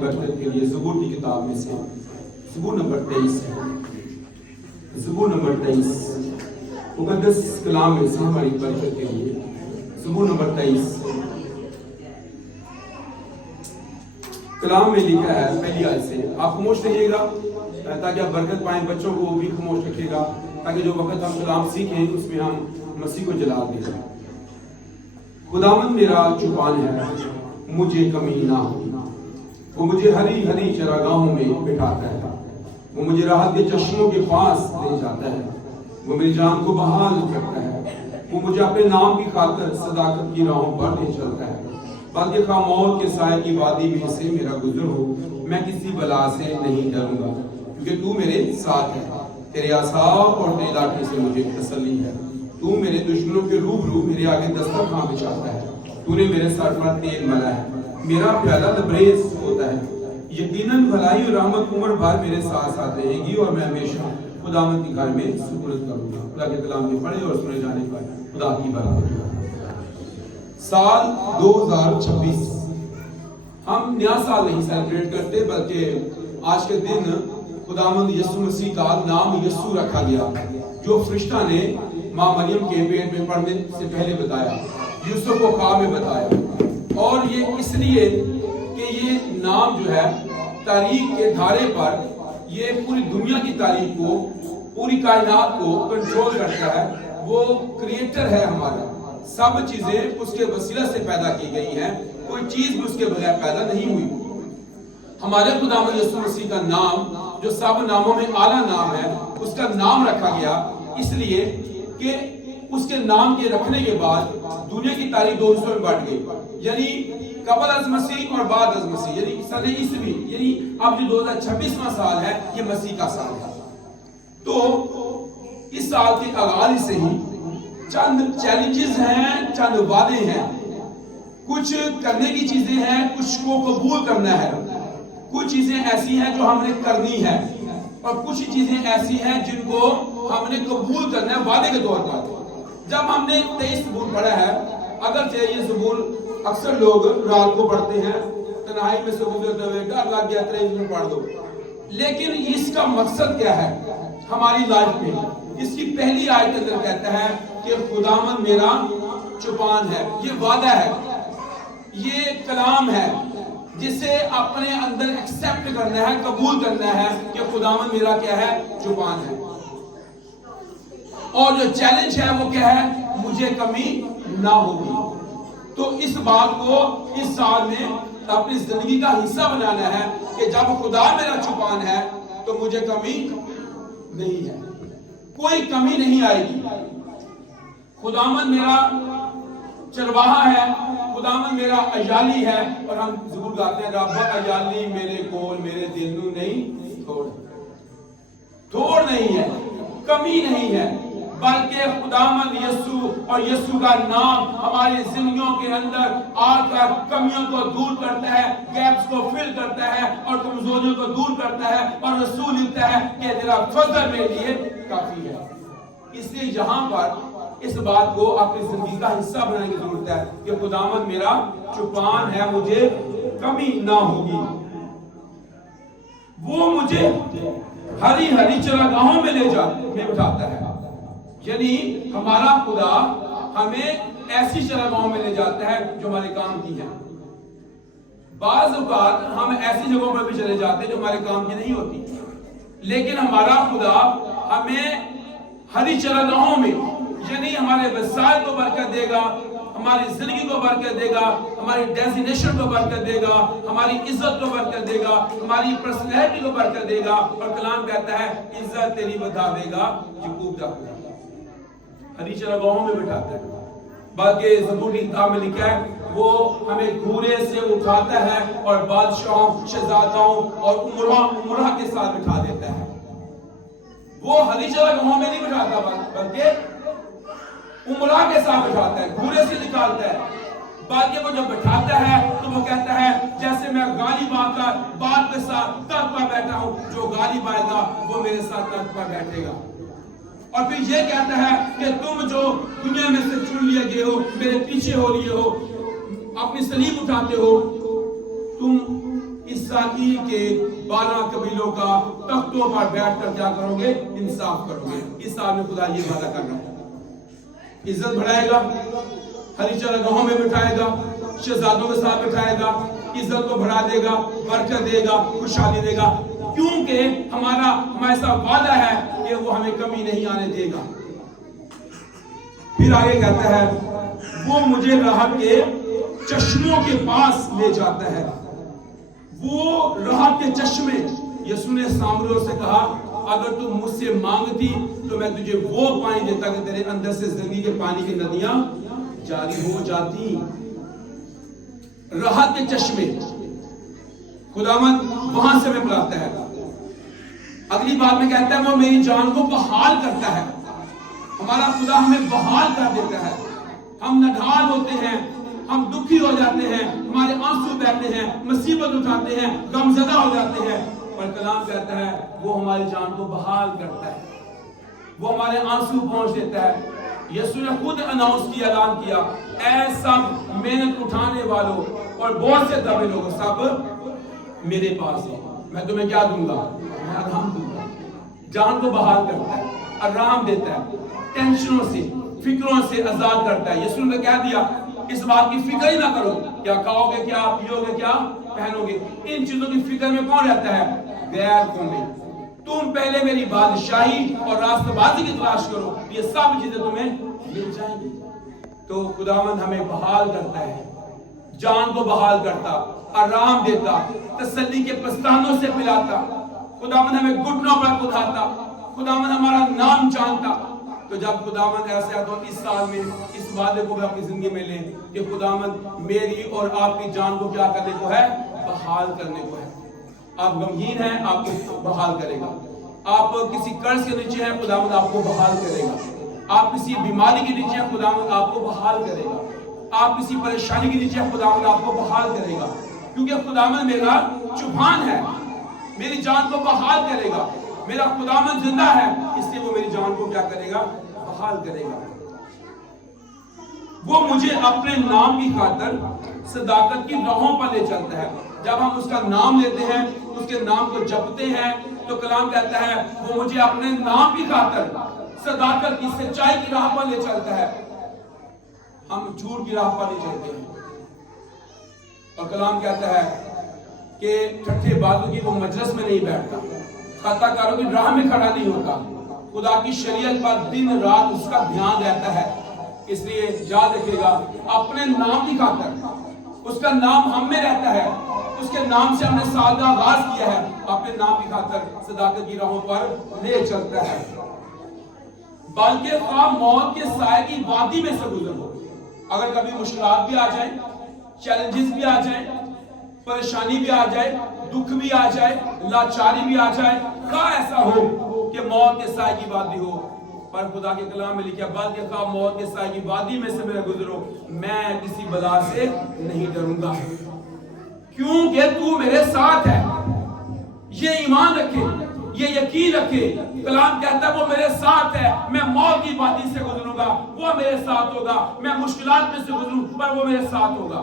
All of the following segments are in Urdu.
برکت کے لیے زبور کی کتاب میں سے زبور نمبر 23 ہے، زبور نمبر 23 مقدس کلام میں سے ہماری برکت کے لیے زبور نمبر 23 کلام میں لکھا ہے پہلی آیت سے۔ آپ خاموش رہیے گا تاکہ آپ برکت پائیں، بچوں کو بھی خاموش رکھیے گا تاکہ جو وقت ہم کلام سیکھیں اس میں ہم مسیح کو جلال دیں۔ خداوند میرا چوپان ہے، مجھے کمی نہ ہو، وہ مجھے ہری ہری چراگاہوں میں بٹھاتا ہے، وہ مجھے راحت کے چشموں کے پاس لے جاتا ہے، وہ میری جان کو بحال کرتا ہے، وہ مجھے اپنے نام کی خاطر صداقت کی راہوں پر لے چلتا ہے، بلکہ خواہ موت کے سائے کی وادی میں سے میرا گزر ہو، میں کسی بلا سے نہیں ڈروں گا، کیونکہ تو میرے ساتھ ہے، تیرے عصا اور تیری لاٹھی سے مجھے تسلی ہے، تو میرے دشمنوں کے روبرو میرے آگے دسترخوان بچھاتا ہے، تو نے میرے سر پر تیل ملا ہے، میرا پیالہ لبریز ہوتا ہے، یقیناً بھلائی اور رحمت عمر بھر میرے ساتھ ساتھ رہے گی اور میں ہمیشہ خداوند کے گھر میں سکونت کروں گا۔ خدا کے کلام میں پڑھے اور سنے جانے پر خدا کی برکت ہو۔ سال 2026 ہم نیا سال نہیں سیلیبریٹ کرتے، بلکہ آج کے دن خداوند یسوع مسیح کا نام یسوع رکھا گیا، جو فرشتہ نے ماں مریم کے پیٹ میں پڑنے سے پہلے بتایا، یوسف کو خواب میں بتایا، اور یہ اس لیے کہ یہ نام جو ہے تاریخ کے دھارے پر یہ پوری دنیا کی تاریخ کو، پوری کائنات کو کنٹرول کرتا ہے۔ وہ کریٹر ہے ہمارا، سب چیزیں اس کے وسیلہ سے پیدا کی گئی ہیں، کوئی چیز بھی اس کے بغیر پیدا نہیں ہوئی۔ ہمارے خداوند یسوع مسیح کا نام جو سب ناموں میں اعلیٰ نام ہے، اس کا نام رکھا گیا اس لیے کہ اس کے نام کے رکھنے کے بعد دنیا کی تاریخ دو حصوں میں بٹ گئی، یعنی قبل از مسیح اور بعد از مسیح، یعنی سن عیسوی، یعنی اب جو 2026واں سال ہے یہ مسیح کا سال ہے۔ تو اس سال کے آغاز سے ہی چند چیلنجز ہیں، چند وعدے ہیں، کچھ کرنے کی چیزیں ہیں، کچھ کو قبول کرنا ہے، کچھ چیزیں ایسی ہیں جو ہم نے کرنی ہے، اور کچھ چیزیں ایسی ہیں جن کو ہم نے قبول کرنا ہے وعدے کے طور پر۔ جب ہم نے 23 زبور پڑھا ہے، اگرچہ یہ زبور اکثر لوگ رات کو پڑھتے ہیں، تنہائی میں سے گزرتے ہوئے ڈر لگ گیا 23 زبور پڑھ دو، لیکن اس کا مقصد کیا ہے ہماری لائف میں؟ اس کی پہلی آیت کے اندر کہتا ہے کہ خداوند میرا چوپان ہے، یہ وعدہ ہے، یہ کلام ہے جسے اپنے اندر ایکسپٹ کرنا ہے، قبول کرنا ہے کہ خداوند میرا کیا ہے؟ چوپان ہے۔ اور جو چیلنج ہے وہ کیا ہے؟ مجھے کمی نہ ہوگی۔ تو اس بات کو اس سال میں اپنی زندگی کا حصہ بنانا ہے کہ جب خدا میرا چوپان ہے تو مجھے کمی نہیں ہے، کوئی کمی نہیں آئے گی۔ خداوند میرا چرواہا ہے، خداوند میرا اجالی ہے، اور ہم ضرور گاتے ہیں رب اجالی میرے کول میرے دل نو نہیں تھوڑ نہیں ہے، کمی نہیں ہے، بلکہ خداوند یسوع اور یسوع کا نام ہماری زندگیوں کے اندر آ کر کمیوں کو دور کرتا ہے، گیپس کو فل کرتا ہے اور کمزوریوں کو دور کرتا ہے، اور رسول لکھتا ہے کہ تیرا فضل میرے لیے کافی ہے۔ اس لیے یہاں پر اس بات کو اپنی زندگی کا حصہ بنانے کی ضرورت ہے کہ خداوند میرا چوپان ہے، مجھے کمی نہ ہوگی، وہ مجھے ہری ہری چراگاہوں میں بٹھاتا ہے۔ یعنی ہمارا خدا ہمیں ایسی چراگاہوں میں لے جاتا ہے جو ہمارے کام کی ہیں۔ بعض اوقات ہم ایسی جگہوں پر بھی چلے جاتے ہیں جو ہمارے کام کی نہیں ہوتی، لیکن ہمارا خدا ہمیں ہری چراگاہوں میں، یعنی ہمارے وسائل کو برکت دے گا، ہماری زندگی کو برکت دے گا، ہماری ڈیزینیشن کو برکت دے گا، ہماری عزت کو برکت دے گا، ہماری پرسنالٹی کو برکت دے گا، اور کلام کہتا ہے عزت تیری بتا دے گا یعقوب کا خدا۔ ہری چراگاہوں میں بٹھاتا ہے، بلکہ زبور کی کتاب میں لکھا ہے وہ ہمیں گھورے سے اٹھاتا ہے اور بادشاہوں، شہزادوں اور امراء کے ساتھ بٹھا دیتا ہے۔ وہ ہری چراگاہوں میں نہیں بٹھاتا بلکہ امراء کے ساتھ بٹھاتا ہے، گھورے سے نکالتا ہے، باقی وہ جب بٹھاتا ہے تو وہ کہتا ہے جیسے میں غالب آ کر باپ کے ساتھ تخت پر بیٹھا ہوں، جو غالب آئے گا وہ میرے ساتھ تخت پر بیٹھے گا۔ اور پھر یہ کہتا ہے کہ تم جو دنیا میں سے چن لیے گئے ہو، میرے پیچھے ہو لیے ہو، اپنی صلیب اٹھاتے ہو، تم اسرائیل کے 12 قبیلوں کا تختوں پر بیٹھ کر کیا کرو گے؟ انصاف کرو گے۔ اس سال میں خدا یہ وعدہ کر رہا ہے، عزت بڑھائے گا، ہری چراگاہوں میں بٹھائے گا، شہزادوں کے ساتھ بٹھائے گا، عزت کو بڑھا دے گا، برکت دے گا، خوشحالی دے گا، کیونکہ ہمارا ساتھ وعدہ ہے کہ وہ ہمیں کمی نہیں آنے دے گا۔ پھر آگے کہتا ہے وہ مجھے راحت کے چشموں کے پاس لے جاتا ہے۔ وہ راحت کے چشمے، یسوع نے سامریوں سے کہا اگر تم مجھ سے مانگتی تو میں تجھے وہ پانی دیتا کہ تیرے اندر سے زندگی کے پانی کی ندیاں جاری ہو جاتی۔ راحت کے چشمے خداوند وہاں سے ہمیں بلاتا ہے۔ اگلی بات میں کہتا ہے وہ میری جان کو بحال کرتا ہے۔ ہمارا خدا ہمیں بحال کر دیتا ہے۔ ہم نڈھال ہوتے ہیں، ہم دکھی ہو جاتے ہیں، ہمارے آنسو بہتے ہیں، مصیبت اٹھاتے ہیں، غم زدہ ہو جاتے ہیں، پر کلام کہتا ہے وہ ہماری جان کو بحال کرتا ہے، وہ ہمارے آنسو پہنچ دیتا ہے۔ یسوع نے خود اناؤنس کیا، اعلان کیا، اے سب محنت اٹھانے والوں اور بہت سے دبے لوگوں سب میرے پاس ہو، میں تمہیں کیا دوں گا؟ میں آرام دوں گا۔ جان کو بحال کرتا ہے، آرام دیتا ہے، ٹینشنوں سے فکروں سے آزاد کرتا ہے۔ یسوع نے کہہ دیا اس بات کی فکر ہی نہ کرو، کیا کھاؤ گے، کیا پیو گے، کیا پہنو گے۔ ان چیزوں کی فکر میں کون رہتا ہے؟ غیر قومی۔ تم پہلے میری بادشاہی اور راست بازی کی تلاش کرو، یہ سب چیزیں تمہیں مل جائیں گی۔ تو خداوند ہمیں بحال کرتا ہے، جان کو بحال کرتا، آرام دیتا، تسلی کے پستانوں سے پلاتا، خداوند ہمیں گھٹنوں پر اٹھاتا، خداوند ہمارا نام جانتا۔ تو جب خداوند ایسا ہے تو اس سال میں اس وعدے کو بھی اپنی زندگی میں لیں کہ خداوند میری اور آپ کی جان کو کیا کرنے کو ہے؟ بحال کرنے کو ہے۔ آپ غمگین ہیں، آپ کو بحال کرے گا۔ آپ کسی قرض کے نیچے ہیں، خداوند آپ کو بحال کرے گا۔ آپ کسی بیماری کے نیچے ہیں، خداوند آپ کو بحال کرے گا۔ آپ کسی پریشانی کے نیچے ہیں، خداوند آپ کو بحال کرے گا، کیونکہ خداوند میرا چوپان ہے، میری جان کو بحال کرے گا۔ میرا خداوند زندہ ہے، اس لیے وہ میری جان کو کیا کرے گا؟ بحال کرے گا۔ وہ مجھے اپنے نام کی خاطر صداقت کی راہوں پر لے چلتا ہے۔ جب ہم اس کا نام لیتے ہیں، اس کے نام کو جپتے ہیں، تو کلام کہتا ہے وہ مجھے اپنے نام کی خاطر صداقت کی، سچائی کی راہ پر لے چلتا ہے۔ ہم جھوٹ کی راہ پر نہیں چلتے ہیں۔ اور کلام کہتا ہے کہ ٹھٹھے بازوں کی وہ مجلس میں نہیں بیٹھتا، خطا کاروں کی راہ میں کھڑا نہیں ہوتا۔ خدا کی شریعت پر دن رات اس کا دھیان رہتا ہے۔ اس لیے یاد رکھے گا اپنے نام کی خاطر، اس کا نام ہم میں رہتا ہے، اس کے نام سے ہم نے سال کا آغاز کیا ہے، اپنے نام کی خاطر صداقت کی راہوں پر لے چلتا ہے۔ بلکہ خواہ موت کے سائے کی وادی میں سے گزر ہو، اگر کبھی مشکلات بھی آ جائیں، چیلنجز بھی آ جائیں، پریشانی بھی آ جائے، دکھ بھی آ جائے، لاچاری بھی آ جائے، خواہ ایسا ہو کہ موت کے سائے کی وادی ہو، پر خدا کے کلام میں لکھا بلکہ خواہ موت کے سائے کی وادی میں سے میں گزروں، میں کسی بلا سے نہیں ڈروں گا، کیونکہ تو میرے ساتھ ہے۔ یہ ایمان رکھے، یہ یقین رکھے، کلام کہتا ہے وہ میرے ساتھ ہے، میں موت کی وادی سے گزروں گا، وہ میرے ساتھ ہوگا، میں مشکلات میں سے گزروں پر وہ میرے ساتھ ہوگا۔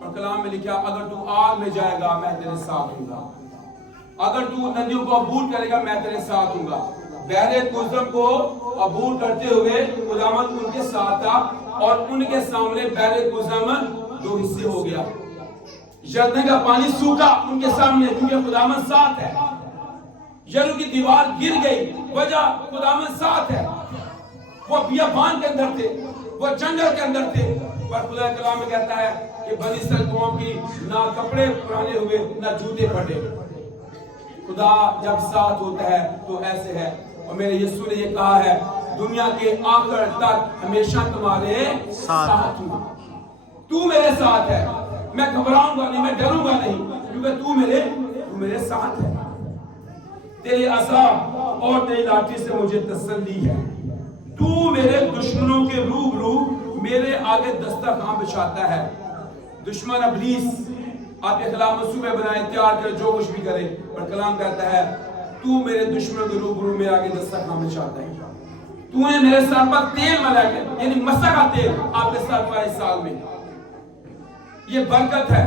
اور کلام میں لکھا اگر تو آگ میں جائے گا میں تیرے ساتھ ہوں گا، اگر تو ندیوں کو عبور کرے گا میں تیرے ساتھ ہوں گا۔ بحر کوثر کو عبور کرتے ہوئے خداوند ان کے ساتھ تھا، اور ان کے سامنے بحر کوثر دو حصے ہو گیا، یردن کا پانی سوکھا ان کے سامنے، کیونکہ خداوند ساتھ ہے۔ یریکو کی دیوار گر گئی، وجہ خداوند ساتھ ہے۔ وہ بیابان کے اندر تھے، وہ جنگل کے اندر تھے، پر خدا کلام میں کہتا ہے کہ بنی اسرائیل قوم کی نہ کپڑے پرانے ہوئے نہ جوتے پھٹے۔ خدا جب ساتھ ہوتا ہے تو ایسے ہے، اور میرے یسوع نے یہ کہا ہے دنیا کے آخر تک ہمیشہ تمہارے ساتھ ہوں۔ تو میرے ساتھ ہے، میں گھبراؤں گا نہیں، میں ڈروں گا نہیں، کیونکہ تو میرے ساتھ ہے۔ تیری عصا اور تیری لاٹھی سے مجھے تسلی ہے، تو میرے دشمنوں کے روبرو میرے آگے دسترخوان بچھاتا ہے۔ دشمن ابلیس آپ کے خلاف منصوبے بنائے، تیار کرے، جو کچھ بھی کرے، پر کلام کہتا ہے تو میرے دشمنوں کے روبرو میرے آگے دسترخوان بچھاتا ہے۔ تو نے میرے سر پر تیل ملا کے، یعنی مسح کا تیل آپ کے سر پر اس سال میں، یہ برکت ہے،